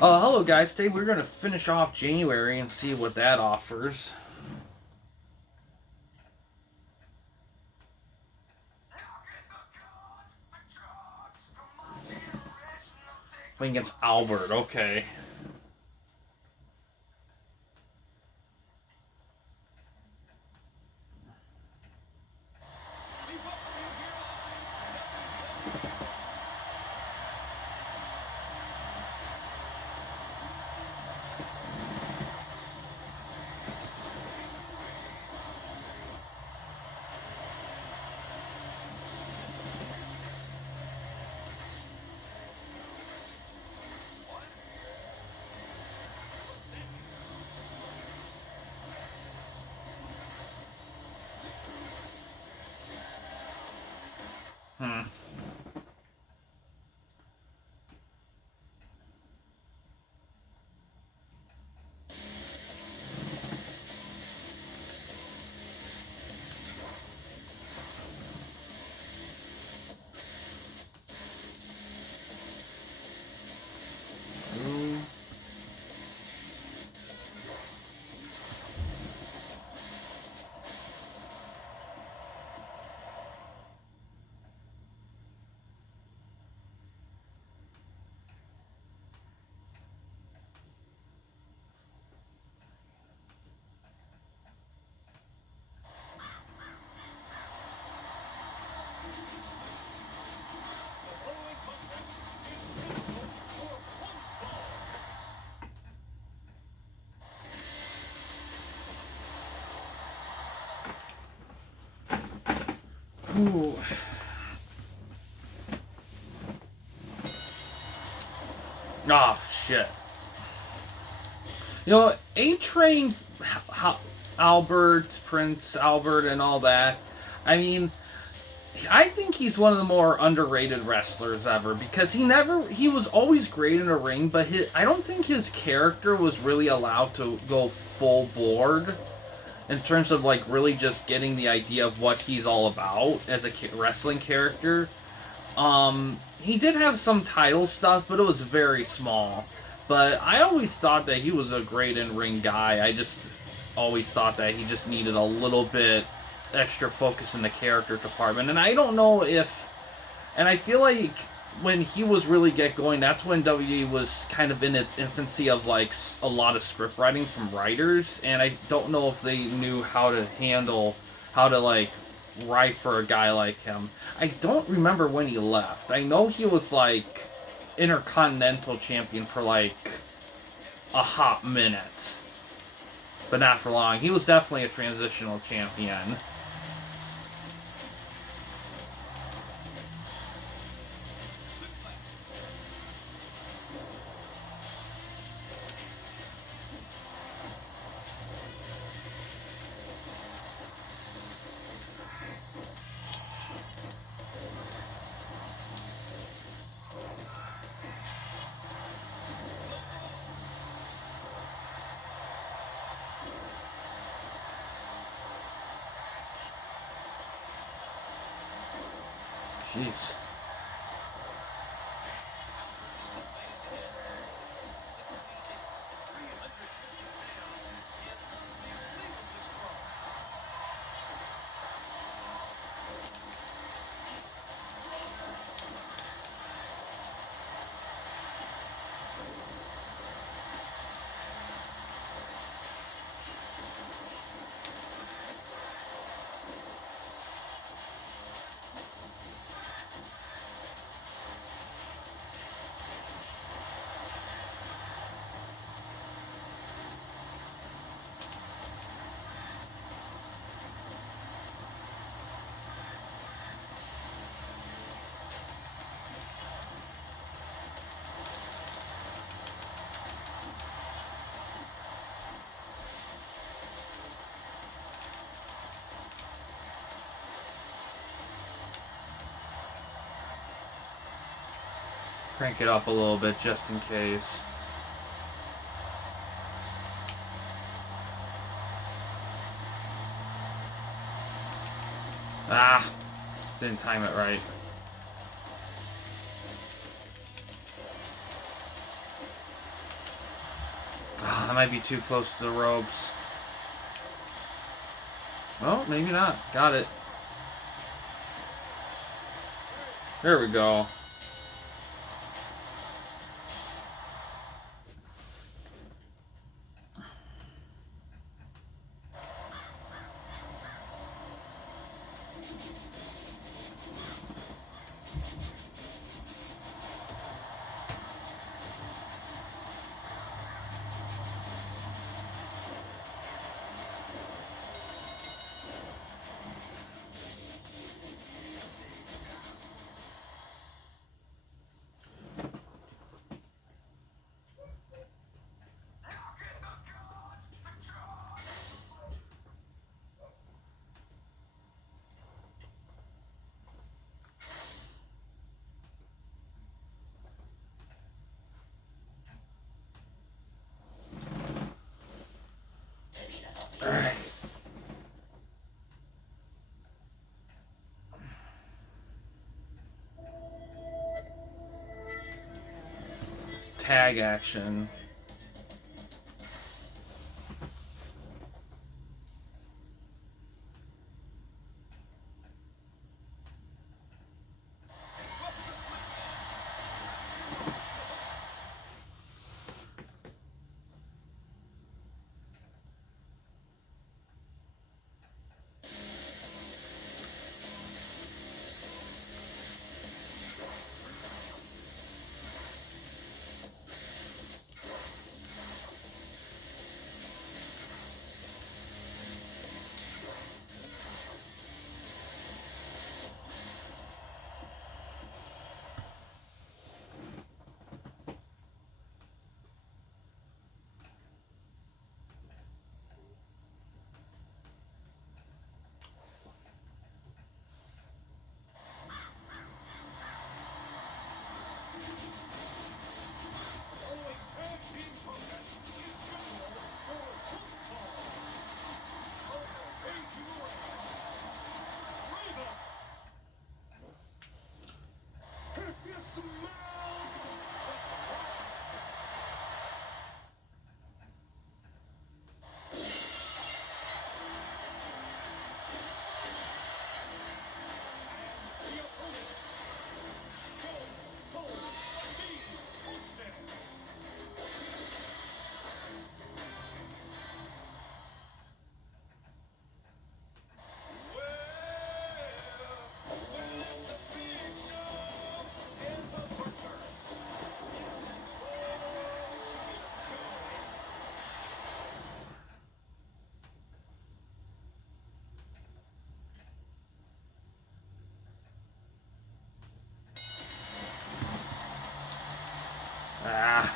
Hello guys, today we're going to finish off January and see what that offers. Playing against Albert, okay. Hmm. Ooh. Ooh. Oh, shit. You know, A-Train, Albert, Prince Albert, and all that, I mean, I think he's one of the more underrated wrestlers ever because he was always great in a ring, but I don't think his character was really allowed to go full board in terms of like really just getting the idea of what he's all about as a wrestling character. He did have some title stuff, but it was very small. But I always thought that he was a great in-ring guy. I just always thought that he just needed a little bit extra focus in the character department. And I don't know if, and I feel like when he was really get going, that's when WWE was kind of in its infancy of like a lot of script writing from writers, and I don't know if they knew how to like write for a guy like him. I don't remember when he left. I know he was like Intercontinental Champion for like a hot minute, but not for long. He was definitely a transitional champion. Jeez. Crank it up a little bit just in case. Ah, didn't time it right. Oh, that might be too close to the ropes. Well, maybe not. Got it. There we go. Alright. Tag action. Ah.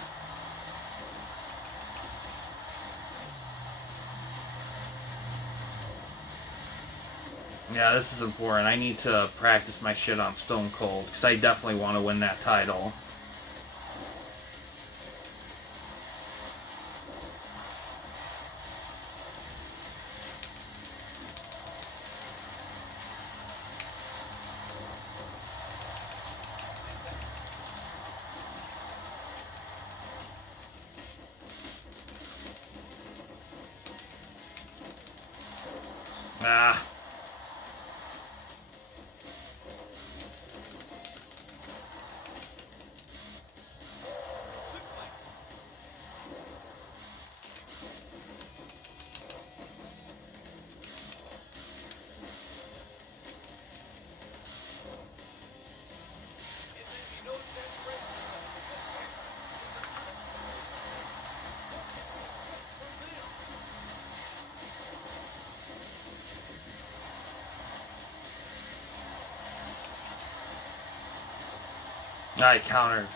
Yeah, this is important. I need to practice my shit on Stone Cold, because I definitely want to win that title. Ah. I countered.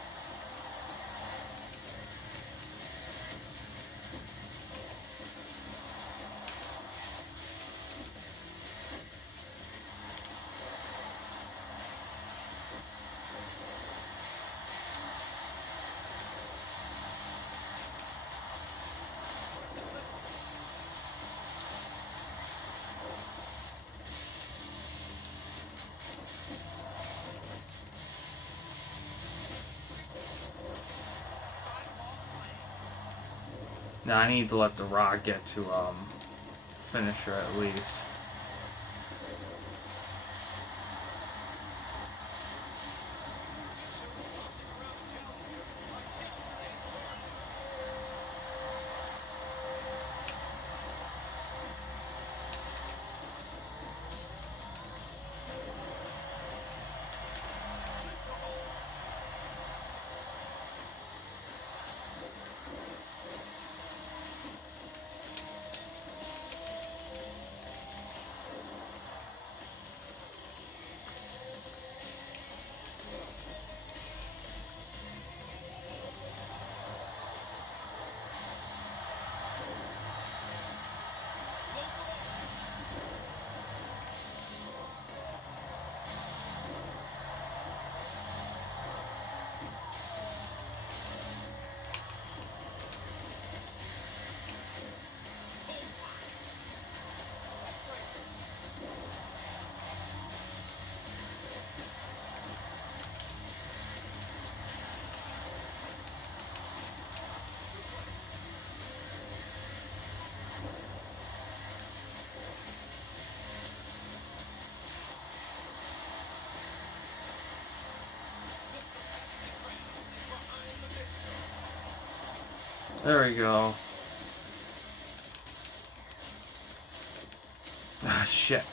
Now I need to let The Rock get to finish her at least. There we go. Ah, shit.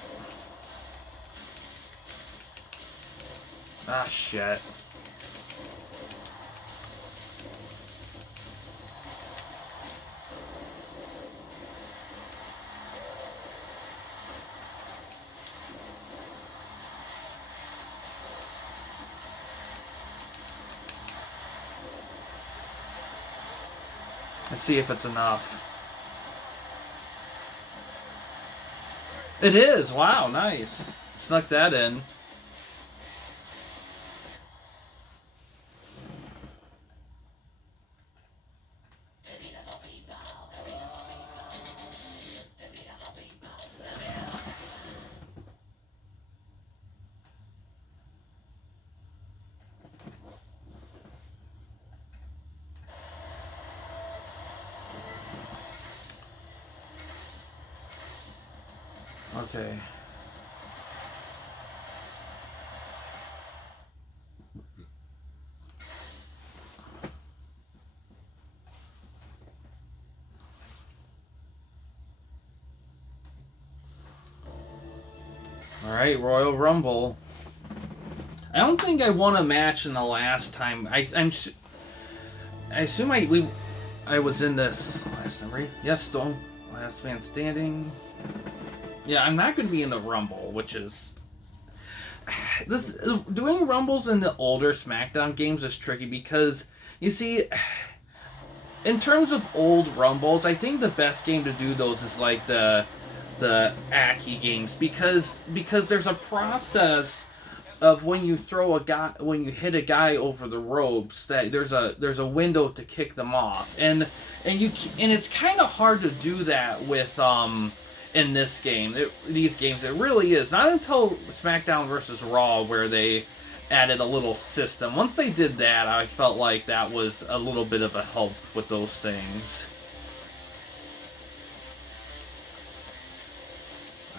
Ah, shit. Let's see if it's enough. It is! Wow, nice. Snuck that in. Okay. Alright, Royal Rumble. I don't think I won a match in the last time. I assume I was in this last time, right? Yes, don't. Last man standing. Yeah, I'm not going to be in the Rumble, which is... Doing Rumbles in the older SmackDown games is tricky because, you see, in terms of old Rumbles, I think the best game to do those is like the Aki games because there's a process of when you hit a guy over the ropes, that there's a window to kick them off, and it's kind of hard to do that with in this game, these games. It really is not until SmackDown versus Raw where they added a little system. Once they did that, I felt like that was a little bit of a help with those things.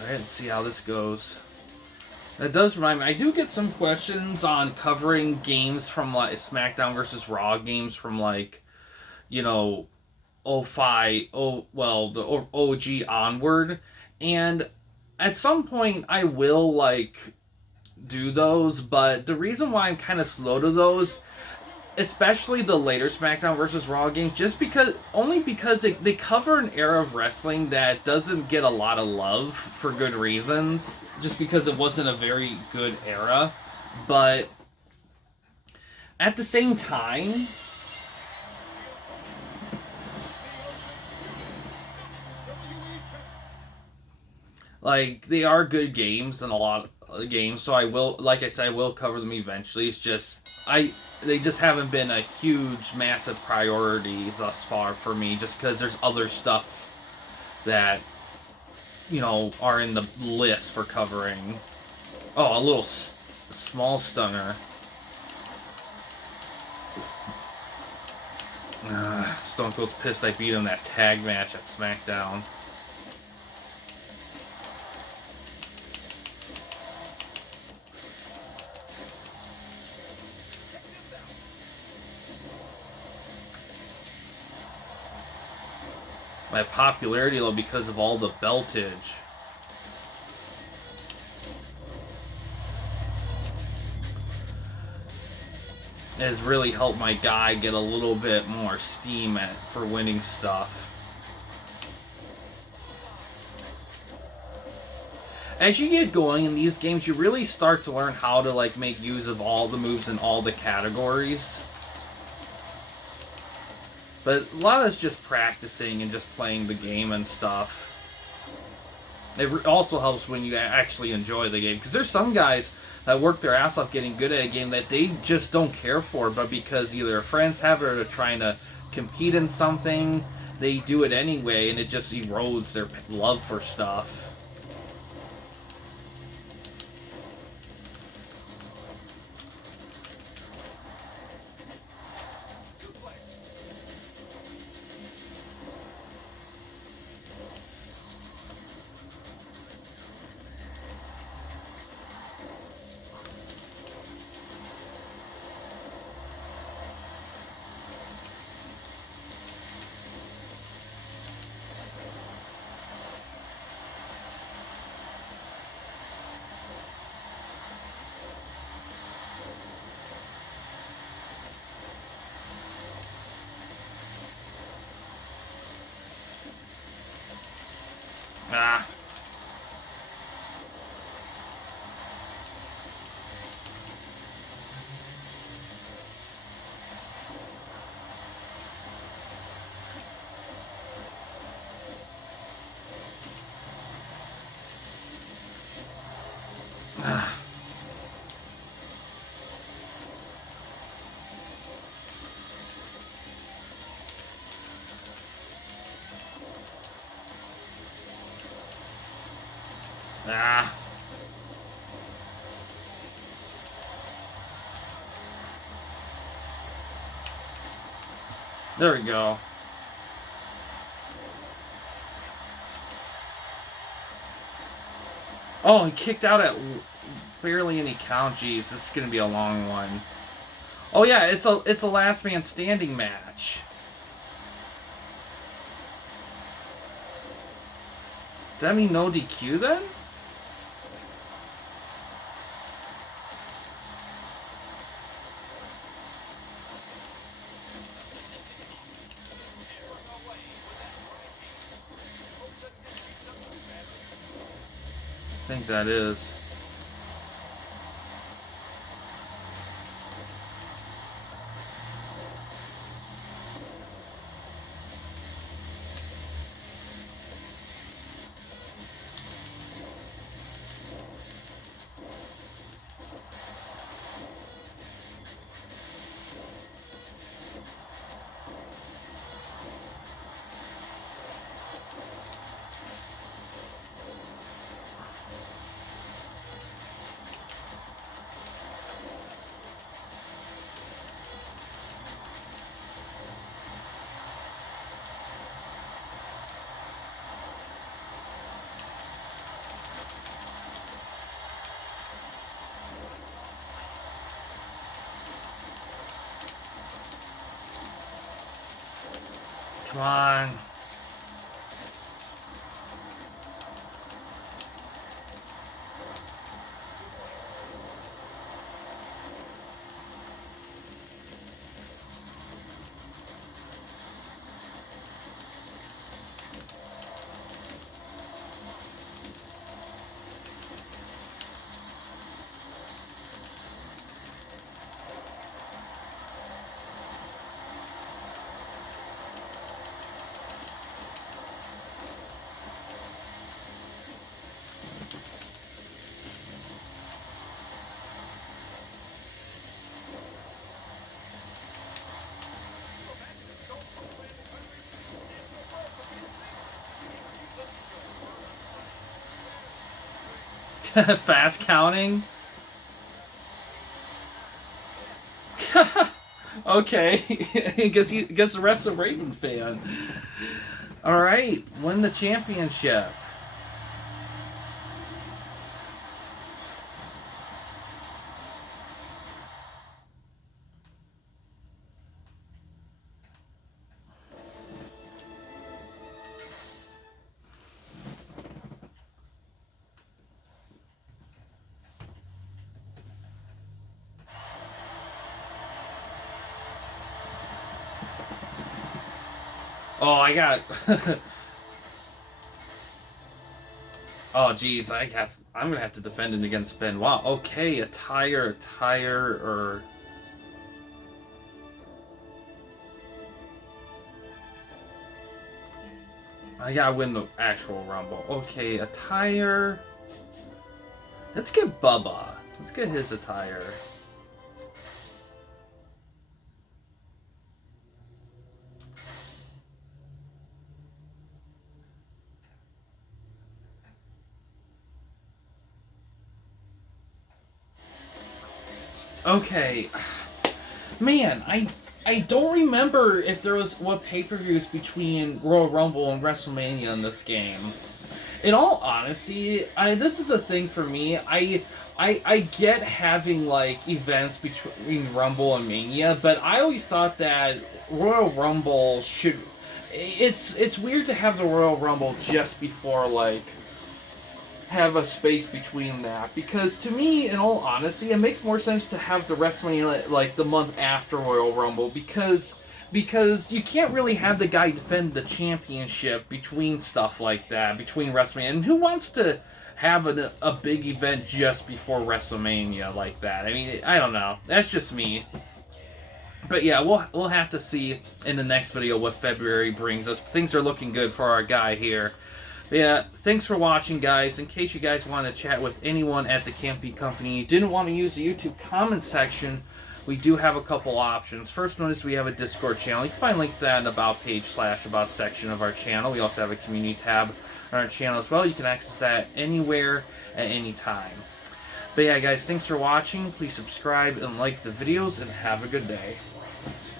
Alright, let's see how this goes. That does remind me, I do get some questions on covering games from like SmackDown versus Raw games from like, you know, the OG onward, and at some point I will like do those, but the reason why I'm kind of slow to those, especially the later SmackDown versus Raw games, only because they cover an era of wrestling that doesn't get a lot of love for good reasons, just because it wasn't a very good era, but at the same time, like, they are good games and a lot of games, so I will, like I said, I will cover them eventually. It's just, they just haven't been a huge, massive priority thus far for me, just because there's other stuff that, you know, are in the list for covering. Oh, a little small stunner. Stone Cold's pissed I beat him that tag match at SmackDown. My popularity low because of all the beltage. It has really helped my guy get a little bit more steam for winning stuff. As you get going in these games, you really start to learn how to like make use of all the moves in all the categories. But a lot of it's just practicing and just playing the game and stuff. It also helps when you actually enjoy the game. Because there's some guys that work their ass off getting good at a game that they just don't care for. But because either their friends have it or they're trying to compete in something, they do it anyway. And it just erodes their love for stuff. Ah. Ah. Ah. There we go. Oh, he kicked out at barely any count. Jeez, this is gonna be a long one. Oh yeah, it's a last man standing match. Does that mean no DQ then? I think that is. Come on. Fast counting. Okay. guess the ref's a Raven fan. All right, win the championship. Oh, I got. Oh, geez, I'm gonna have to defend it against Benoit. Okay, a tire, or. I gotta win the actual Rumble. Okay, attire. Let's get Bubba. Let's get his attire. Okay. Man, I don't remember if there was what pay-per-views between Royal Rumble and WrestleMania in this game. In all honesty, this is a thing for me. I get having like events between Rumble and Mania, but I always thought that Royal Rumble should. It's weird to have the Royal Rumble just before like have a space between that, because to me, in all honesty, it makes more sense to have the WrestleMania like the month after Royal Rumble, because you can't really have the guy defend the championship between stuff like that, between WrestleMania. And who wants to have a big event just before WrestleMania like that? I mean, I don't know. That's just me. But yeah, we'll have to see in the next video what February brings us. Things are looking good for our guy here. But yeah, thanks for watching, guys. In case you guys want to chat with anyone at the Campy Company, you didn't want to use the YouTube comment section, we do have a couple options. First one is we have a Discord channel. You can find a link to that in the About page / About section of our channel. We also have a community tab on our channel as well. You can access that anywhere at any time. But yeah, guys, thanks for watching. Please subscribe and like the videos, and have a good day.